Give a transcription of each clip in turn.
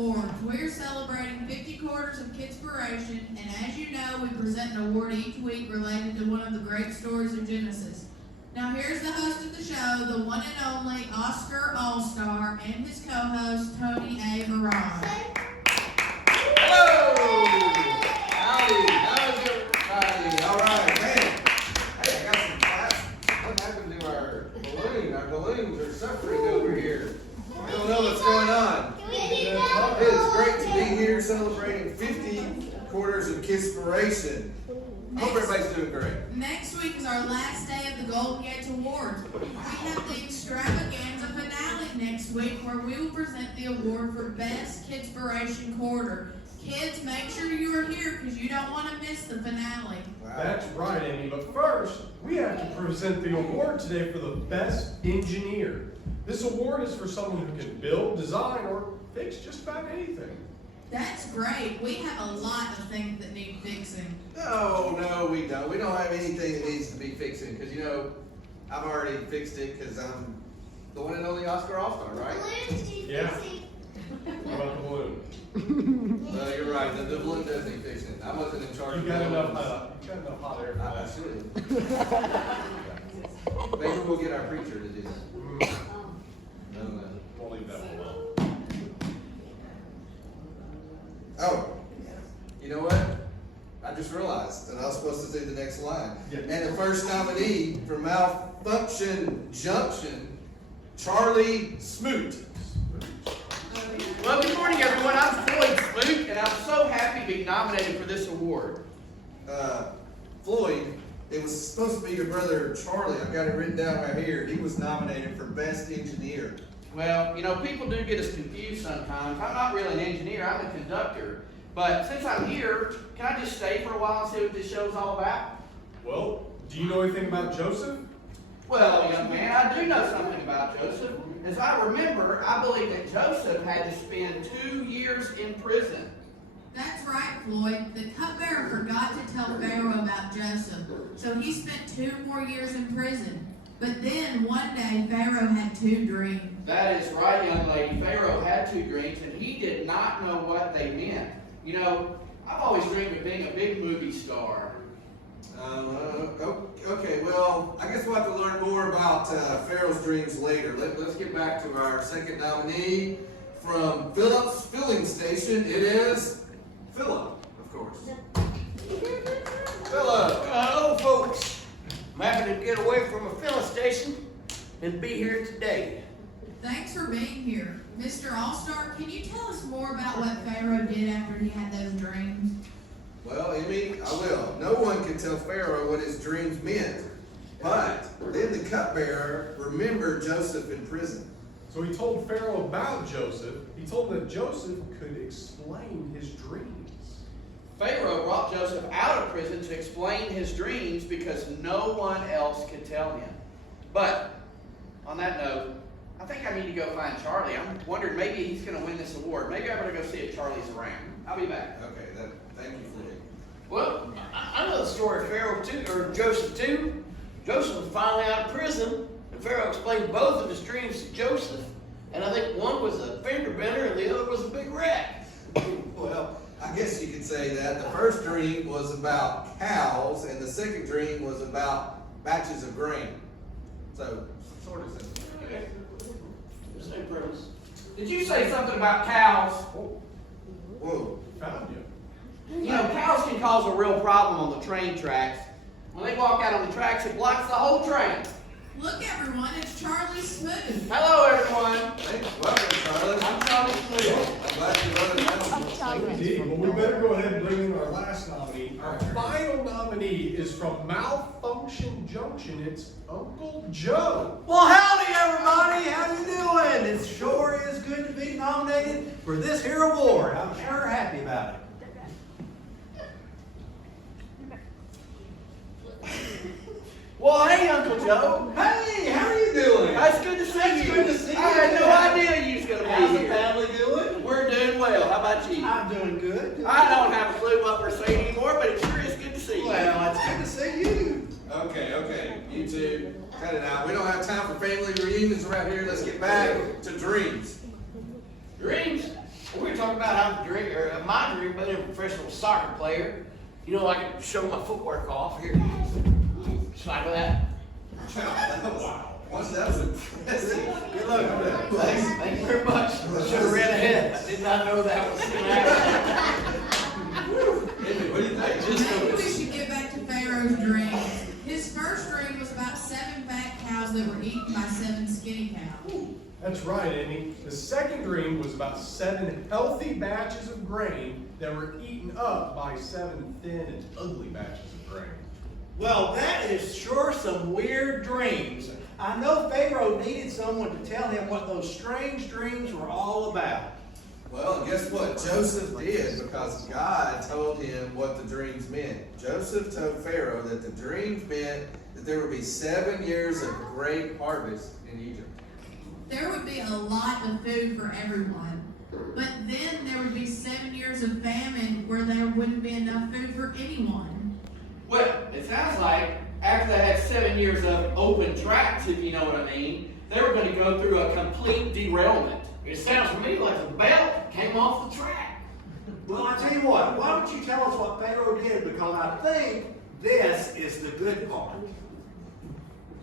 Awards. We're celebrating 50 quarters of Kidspiration, and as you know, we present an award each week related to one of the great stories of Genesis. Now here's the host of the show, the one and only Oscar All-Star, and his co-host, Tony A. Barron. Hello! Howdy! How's everybody? All right, man. Hey, I got some class. What happened to our balloon? Our balloons are suffering over here. I don't know what's going on. It is great to be here celebrating 50 quarters of Kidspiration. Hope everybody's doing great. Next week is our last day of the Golden Gates Awards. We have the extravaganza finale next week where we will present the award for Best Kidspiration Quarter. Kids, make sure you are here because you don't want to miss the finale. Wow. That's right, Amy. But first, we have to present the award today for the Best Engineer. This award is for someone who can build, design, or fix just about anything. That's great. We have a lot of things that need fixing. No, we don't. We don't have anything that needs to be fixing because, you know, I've already fixed it because I'm the one and only Oscar All-Star, right? Yeah. What about the balloon? No, you're right. The balloon does need fixing. I wasn't in charge You of got balloons. enough hot air for I that. should. Maybe we'll get our preacher to do that. No. We'll leave that one alone. Oh, you know what? I just realized that I was supposed to do the next line. Yeah. And the first nominee for Malfunction Junction, Charlie Smoot. Well, good morning, everyone. I'm Floyd Smoot, and I'm so happy to be nominated for this award. Floyd, it was supposed to be your brother Charlie. I got it written down right here. He was nominated for Best Engineer. Well, you know, people do get us confused sometimes. I'm not really an engineer, I'm a conductor. But since I'm here, can I just stay for a while and see what this show's all about? Well, do you know anything about Joseph? Well, young man, I do know something about Joseph. As I remember, I believe that Joseph had to spend 2 years in prison. That's right, Floyd. The cupbearer forgot to tell Pharaoh about Joseph, so he spent 2 more years in prison. But then one day Pharaoh had 2 dreams. That is right, young lady. Pharaoh had 2 dreams, and he did not know what they meant. You know, I've always dreamed of being a big movie star. Okay, well, I guess we'll have to learn more about Pharaoh's dreams later. Let's get back to our second nominee from Phillips Filling Station. It is Philip, of course. Philip! Hello, folks. I'm happy to get away from a filling station and be here today. Thanks for being here. Mr. All-Star, can you tell us more about what Pharaoh did after he had those dreams? Well, Emmy, I will. No one can tell Pharaoh what his dreams meant. But then the cupbearer remembered Joseph in prison. So he told Pharaoh about Joseph. He told him that Joseph could explain his dreams. Pharaoh brought Joseph out of prison to explain his dreams because no one else could tell him. But, on that note, I think I need to go find Charlie. I'm wondering maybe he's going to win this award. Maybe I better go see if Charlie's around. I'll be back. Okay, thank you, Floyd. Well, I know the story of Pharaoh too, or Joseph too. Joseph was finally out of prison, and Pharaoh explained both of his dreams to Joseph. And I think one was a fender bender and the other was a big rat. Well, I guess you could say that. The first dream was about cows, and the second dream was about batches of grain. So, sort of simple. Okay. Same premise. Did you say something about cows? Whoa. Found you. You know, cows can cause a real problem on the train tracks. When they walk out on the tracks, it blocks the whole train. Look, everyone, it's Charlie Smoot. Hello, everyone. Thanks. Welcome, Charlie. I'm Charlie Smoot. I'm glad you voted down. Indeed. Well, we better go ahead and bring in our last nominee. Our final nominee is from Malfunction Junction. It's Uncle Joe. Well, howdy everybody, how you doing? It sure is good to be nominated for this here award. I'm sure happy about it. Well, hey, Uncle Joe. Hey, how are you doing? That's good to see That's you. good to see you. I had no idea you was going to How's be the here. family doing? We're doing well. How about you? I'm doing good. I don't have a clue what we're saying anymore, but it sure is good to see you. Well, it's good to see you. Okay. You two, cut it out. We don't have time for family reunions around here. Let's get back to dreams. Dreams? We're talk about how my dream being a professional soccer player. You know, I can show my footwork off here. Just like that. Wow. That was impressive. Good luck with that. Thank you very much. I should have read ahead. I did not know that was going to happen. What do you think? Maybe we should get back to Pharaoh's dreams. His first dream was about 7 fat cows that were eaten by 7 skinny cows. That's right, Amy. The second dream was about 7 healthy batches of grain that were eaten up by 7 thin and ugly batches of grain. Well, that is sure some weird dreams. I know Pharaoh needed someone to tell him what those strange dreams were all about. Well, guess what? Joseph did, because God told him what the dreams meant. Joseph told Pharaoh that the dreams meant that there would be 7 years of great harvest in Egypt. There would be a lot of food for everyone. But then there would be 7 years of famine where there wouldn't be enough food for anyone. Well, it sounds like after they had 7 years of open tracks, if you know what I mean, they were going to go through a complete derailment. It sounds to me like the belt came off the track. Well, I tell you what, why don't you tell us what Pharaoh did? Because I think this is the good part.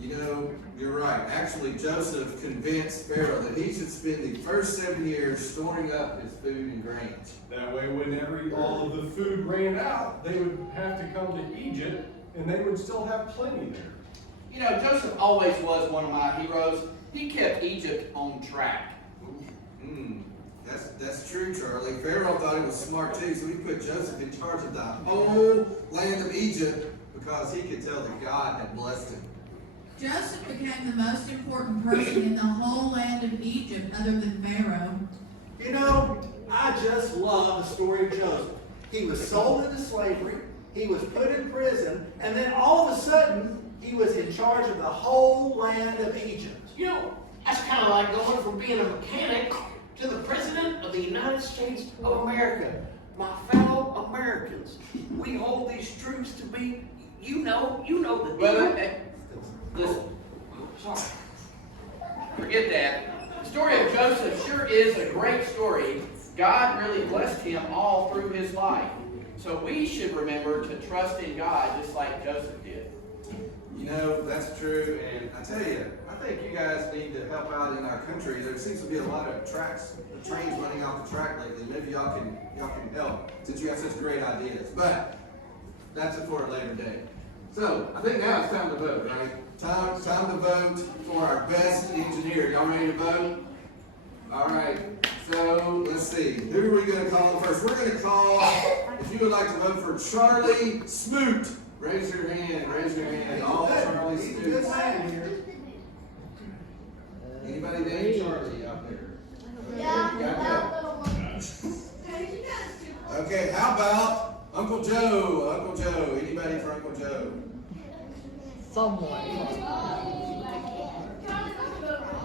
You know, you're right. Actually, Joseph convinced Pharaoh that he should spend the first 7 years storing up his food and grains. That way, whenever all of the food ran out, they would have to come to Egypt, and they would still have plenty there. You know, Joseph always was one of my heroes. He kept Egypt on track. That's true, Charlie. Pharaoh thought he was smart too, so he put Joseph in charge of the whole land of Egypt because he could tell that God had blessed him. Joseph became the most important person in the whole land of Egypt other than Pharaoh. You know, I just love the story of Joseph. He was sold into slavery, he was put in prison, and then all of a sudden, he was in charge of the whole land of Egypt. You know, that's kind of like going from being a mechanic to the President of the United States of America. My fellow Americans, we hold these truths to be, you know the deal. Well, listen, sorry. Forget that. The story of Joseph sure is a great story. God really blessed him all through his life. So we should remember to trust in God just like Joseph did. You know, that's true, and I tell you, I think you guys need to help out in our country. There seems to be a lot of trains running off the track lately. Maybe y'all can help, since you have such great ideas. But that's it for a later day. So I think now it's time to vote, right? Time to vote for our best engineer. Y'all ready to vote? All right. So let's see. Who are we going to call first? We're going to call. If you would like to vote for Charlie Smoot. Raise your hand, all Charlie Good Smoots. man here. Anybody named Charlie out there? Okay, how about Uncle Joe? Uncle Joe, anybody for Uncle Joe?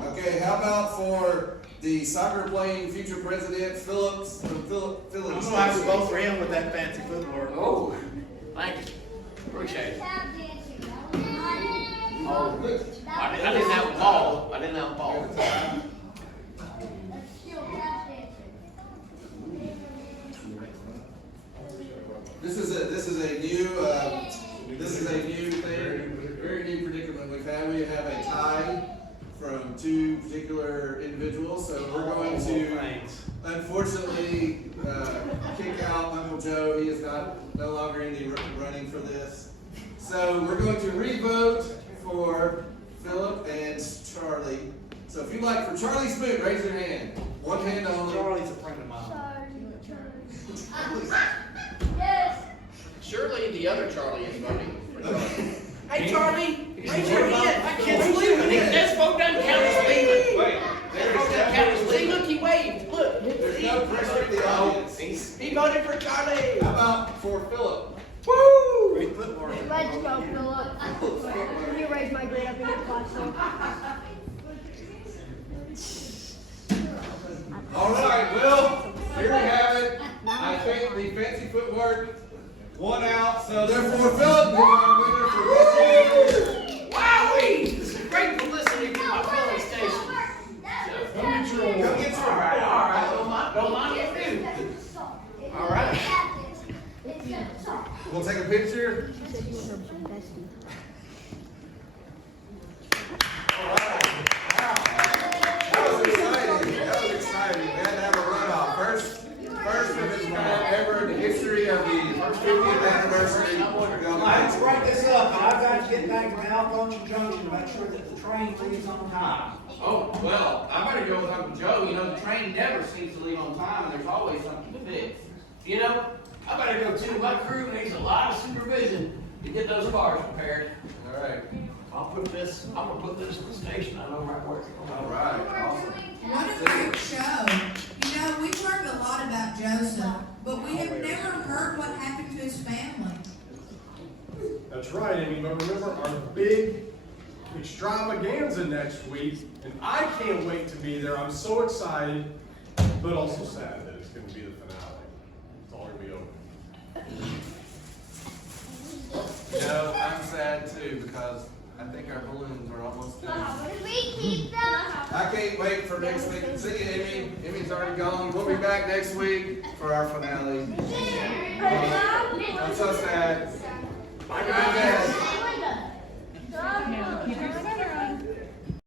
Okay, how about for the soccer playing future president, Phillips from Phillips? I'm going to have to vote for him with that fancy footwork. Oh, thank you. Appreciate it. Oh, good. I didn't have a ball. This is a new thing, very new predicament we've had. We have a tie from 2 particular individuals, so we're going to unfortunately kick out Uncle Joe. He is no longer in the running for this. So we're going to re-vote for Philip and Charlie. So if you'd like for Charlie Smoot, raise your hand. One hand only. Charlie's a friend of mine. Surely the other Charlie is voting for Charlie. Hey, Charlie, raise your hand. I can't believe it. This vote doesn't count as leaving. Wait, This vote doesn't count as leaving. Look, he waved. Look. there's See? no pressure in the audience. He voted for Charlie. How about for Philip? Woo! Great footwork. Let's go, Philip. Can you raise my grade up in your classroom? All right, well, here we have it. I think the fancy footwork won out, so therefore Philip is our winner for this year. Wowee! This is great publicity for my filling station. Go get your All right. Don't mind me, dude. that the train leaves on time? Oh, well, I better go with Uncle Joe. You know, the train never seems to leave on time, and there's always something to fix. You know, I better go too. My crew needs a lot of supervision to get those cars repaired. All right. I'm gonna put this in the station. I know right where it's going. All right. Awesome. What a great show. You know, we've learned a lot about Joseph, but we have never heard what happened to his family. That's right, Amy, but remember our big extravaganza next week, and I can't wait to be there. I'm so excited, but also sad that it's going to be the finale. It's all going to be over. You know, I'm sad too because I think our balloons are almost done. Did we keep them? I can't wait for next week. See you, Amy. Amy's already gone. We'll be back next week for our finale. I'm so sad. Bye, guys.